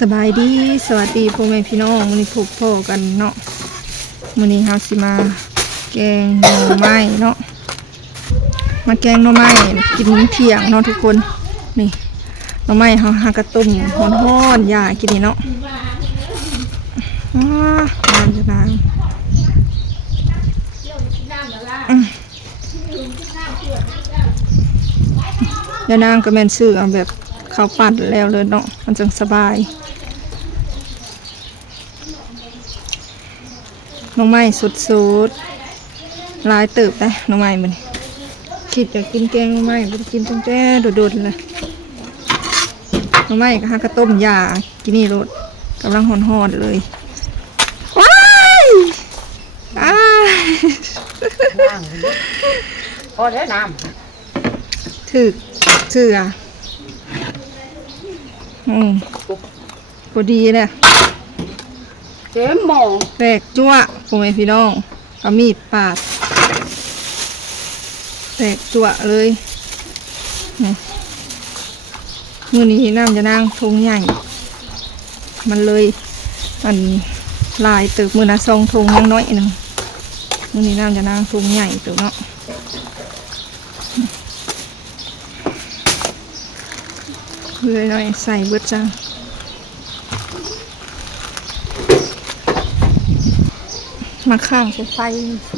สบายดีสวัสดีพ่อแม่พี่น้องมื้อนี้พบพ่อกันเนาะมื้อนี้เฮาสิมาแกงหน่อไม้เนาะมาแกงหน่อไม้กินเที่ยงเนาะทุกคนนี่หน่อไม้เฮาหากระต้มร้อนๆย่ากินนี่เนาะน้ำจะน้ำเดี๋ยวนางก็แม่นซื้อเอาแบบข้าวปั้นแล้วเลยเนาะมันจังสบายน้องไม้สุดๆลายเติบได้น้องไม้มันคิดอยากกินแกงน้องไม้ไปกินตั้งแต่โดดๆเลยน้องไม้ก็หากระต้มยากินนี่รสกำลังหอนๆเลยว้ายพอแล้วน้ำถือเสือพอดีเลยเต็มหม้อแตกจั่วพ่อแม่พี่น้องเอามีดปาดแตกจั่วเลยมื้อนี้น้ำจะนั่งทงใหญ่มันเลยมันลายตึกมือนะซองทงยังน้อยหนึ่งมื้อนี้น้ำจะนั่งทงใหญ่ตึกเนาะเลยหน่อยใส่เบิดจังมาข้างไฟ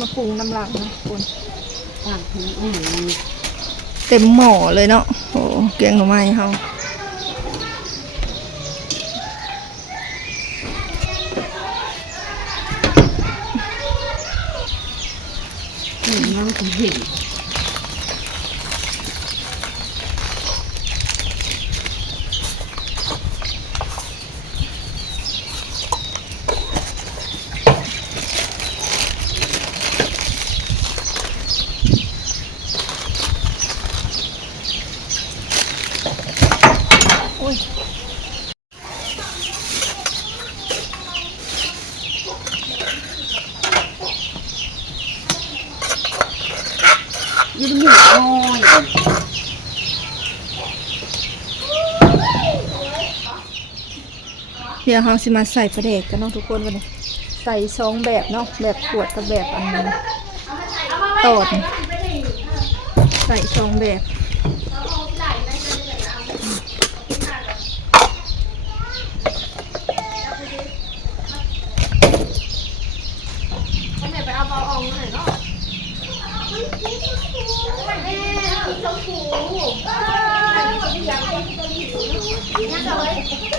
มาปรุงน้ำหลังนะคนเต็มหม้อเลยเนาะโอ้แกงหน่อไม้เขามันก็เห็นยืดหยุ่นน้อยเดี๋ยวเราสิมาใส่ปลาแดกกันเนาะทุกคนวันนี้ใส่สองแบบเนาะแบบขวดกับแบบอันนี้ตอดใส่สองแบบ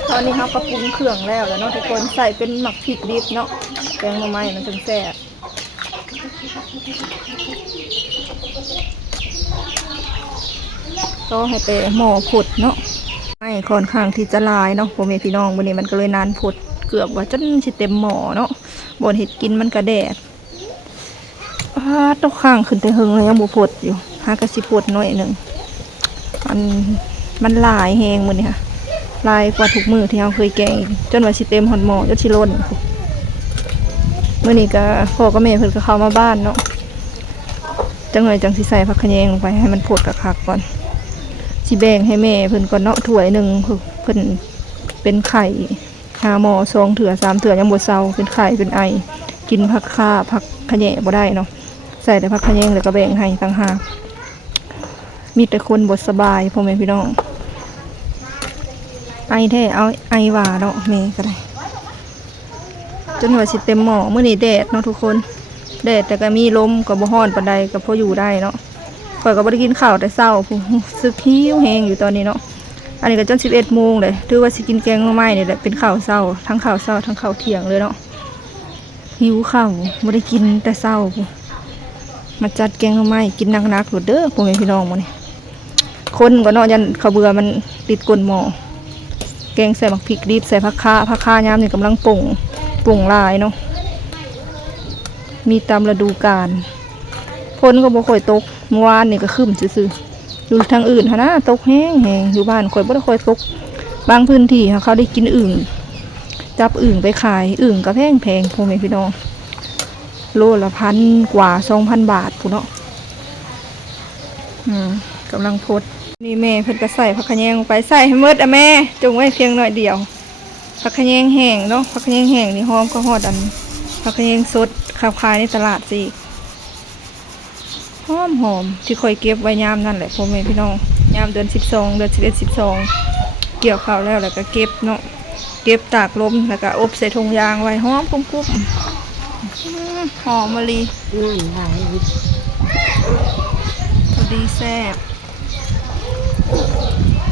ตอนนี้เขาก็ปรุงเครื่องแล้วเนาะทุกคนใส่เป็นหมักพริกดิบเนาะแกงหน่อไม้มันจึงแซ่บก็ให้ไปหม้อผดเนาะไม่ค่อนข้างที่จะลายเนาะพ่อแม่พี่น้องวันนี้มันก็เลยนานผดเกือบว่าจนสิเต็มหม้อเนาะบนเห็ดกินมันกระแดดต้องข้างขึ้นแต่หึงเลยยังบุผดอยู่หากระสิผดน้อยหนึ่งมันลายแหงมือนี่ค่ะลายกว่าทุกมือที่เราเคยแกงจนว่าสิเต็มหอนหม้อจนสิล้นมื่อนี้ก็พ่อก็แม่เพิ่นก็เข้ามาบ้านเนาะจังหน่อยจังสิใส่ผักขะแยงลงไปให้มันผดกระคักก่อนสิแบ่งให้แม่เพิ่นก่อนเนาะถ้วยหนึ่งเพิ่นเป็นไข่หาหม้อ2 เถื่อ 3 เถื่อยังบ่เซาเป็นไข่เป็นไอกินผักข่าผักขะแยงบ่ได้เนาะใส่แต่ผักขะแยงแล้วก็แบ่งให้ต่างหากมีแต่คนบ่สบายพ่อแม่พี่น้องไอแท้เอาไอหวาเนาะแม่ก็ได้จนว่าสิเต็มหม้อมื้อนี้แดดเนาะทุกคนแดดแต่ก็มีลมก็บ่ร้อนปานใดก็พออยู่ได้เนาะข่อยก็บ่ได้กินข้าวแต่เช้าผู้สึกหิวแฮงอยู่ตอนนี้เนาะอันนี้ก็จน 11 โมงเลยถือว่าสิกินแกงหน่อไม้นี่แหละเป็นข้าวเช้าทั้งข้าวเช้าทั้งข้าวเที่ยงเลยเนาะหิวข้าวบ่ได้กินแต่เช้ามาจัดแกงหน่อไม้กินหนักๆโลดเด้อพ่อแม่พี่น้องมื้อนี้คนก็เนาะยันข้าวเบื่อมันติดก้นหม้อแกงใส่หมักพริกดิบใส่ผักข่ายามนี่กำลังป่งลายเนาะมีตามฤดูกาลฝนก็บ่ค่อยตกเมื่อวานนี่ก็ครึ้มซื่อๆอยู่ทางอื่นนะตกแห้งอยู่บ้านค่อยบ่ได้ค่อยตกบางพื้นที่เขาได้กินอึ่งจับอึ่งไปขายอึ่งก็แพงพ่อแม่พี่น้องโลละ1,000 กว่า 2,000 บาทพุ่นเนาะกำลังพดนี่แม่เพิ่นก็ใส่ผักขะแยงลงไปใส่ให้หมดอ่ะแม่จงไว้เพียงหน่อยเดียว ผักขะแยงแห้งเนาะผักขะแยงแห้งนี่หอมก็ฮอดอันผักขะแยงสดขายในตลาดสิหอมที่คอยเก็บไว้ยามนั่นแหละพ่อแม่พี่น้องยามเดือน12เดือน11 12เกี่ยวข้าวแล้วก็เก็บเนาะเก็บตากลมแล้วก็อบใส่ถุงยางไว้หอมกุ้มๆหอมมะลิ นั่นหลาย พอดีแซ่บ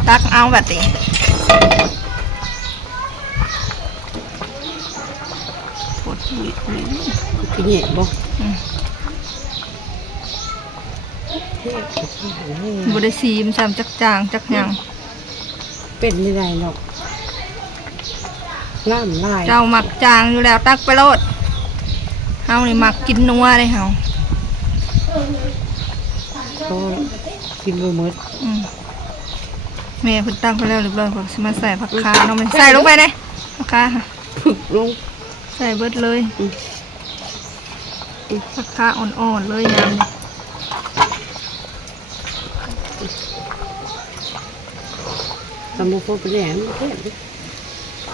ตักเอาแบบนี้ปวดหัว กินเนี่ยบ่ บไดซีมซ้ำจักจางจักหยัง เป็นไม่ได้หรอกน้ำลาย เจ้าหมักจางอยู่แล้วตักไปโลดเฮานี่หมักกินนัวเลยเฮา ก็กินบ่หมด แม่เพิ่นตั้งไปแล้วเรียบร้อยผมสิมาใส่ผักคาเนาะมันใส่ลงไปเด้ผักคาค่ะ ฝึกลง ใส่เบิดเลยผักคาอ่อนๆเลยยามนี้ ตำบุฟเฟ่ต์แหลม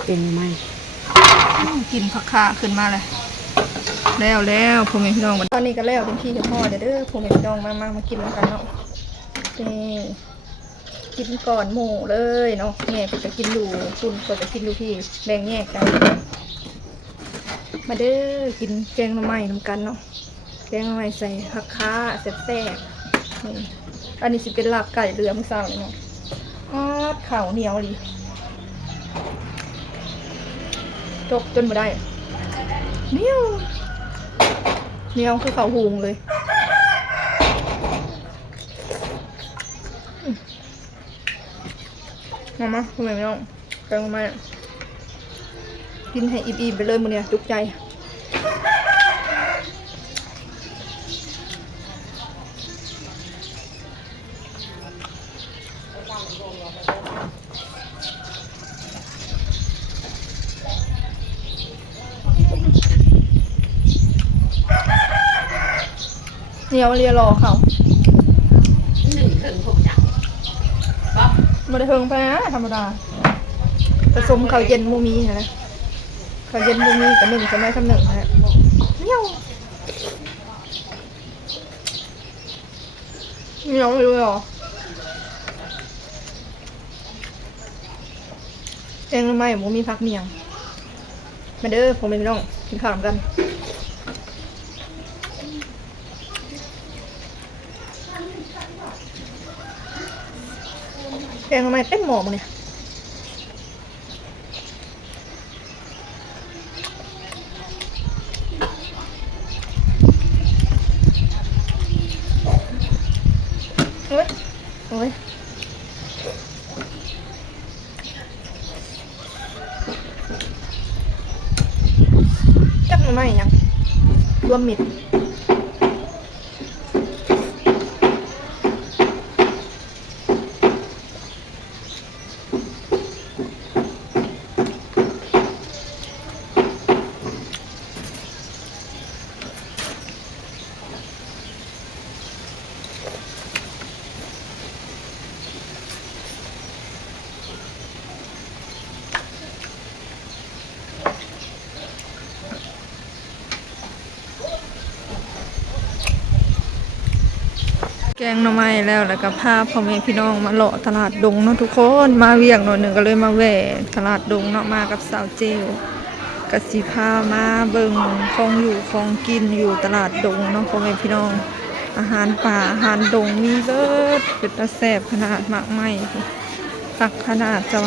เป็นไหม กินผักคาขึ้นมาเลยแล้วพ่อแม่พี่น้องตอนนี้ก็แล้วเป็นที่จะพ่อเด้อพ่อแม่พี่น้องมากินกันเนาะนี่กินก่อนหมูเลยเนาะแม่ก็จะกินดูคุณก็จะกินดูพี่แบ่งแยกกันมาเด้อกินแกงหน่อไม้นำกันเนาะแกงหน่อไม้ใส่ผักคาแซ่บๆนี่อันนี้สิเป็นลาบไก่เรือมื้อเช้าเลยเนาะข้าวเหนียวดิจกจนบ่ได้เหนียวคือข้าวหุงเลยมาทำไมไม่ต้องแกงมากินให้อิ่มๆไปเลยมื้อเนี่ยจุกใจเหนียวเรียรอเขาไม่ได้เพิ่งไปนะธรรมดาผสมข้าวเย็นมูมีนะข้าวเย็นมูมีกับหนึ่งจะไม่ทำหนึ่งนะเหนียวไม่รู้หรอแกงไม่มูมีพักเมียงมาเด้อผมเป็นน้องกินข้าวกันแกงทำไมเต็มหม้อมึงเนี่ยโอ้ยจักทำไมยังรวมมิดแกงหน่อไม้แล้วก็พาพ่อแม่พี่น้องมาเลาะตลาดดงเนาะทุกคนมาเวียงหน่อยหนึ่งก็เลยมาแหวะตลาดดงเนาะมากับสาวเจลกสิพามาเบิ่งของอยู่ของกินอยู่ตลาดดงเนาะพ่อแม่พี่น้องอาหารป่าอาหารดงมีเบิดเป็นตาแซ่บขนาดมากไม่ตักขนาดจะ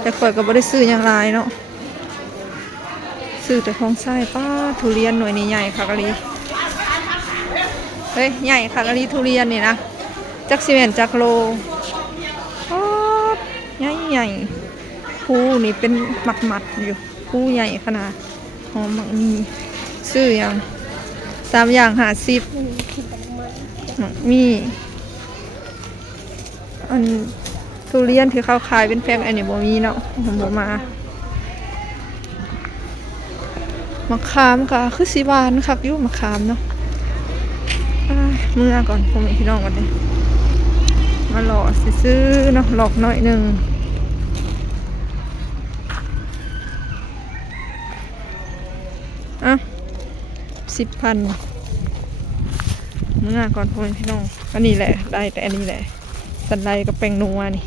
แต่ข่อยก็บ่ได้ซื้ออย่างไรเนาะซื้อแต่ของไส้ป้าทุเรียนหน่วยนี้ใหญ่ค่ะกะลีเฮ้ยใหญ่ค่ะอันนี้ทุเรียนนี่นะจักสิเวนจักโลใหญ่ภูนี่เป็นหมัดอยู่ภูใหญ่ขนาดหอมมักมีซื้ออย่าง3 อย่าง50มีอันทุเรียนที่เขาขายเป็นแพ็คอันนี้บ่มีเนาะผมบ่มามะขามก็คือสิหวานคักอยู่มะขามเนาะเมื่อก่อนผมพี่น้องกันเลยมาหลอกซื้อเนาะหลอกหน่อยหนึ่ง 10,000เมื่อก่อนพ่อแม่พี่น้องอันนี้แหละได้แต่อันนี้แหละสันไลกับแป้งนัวนี่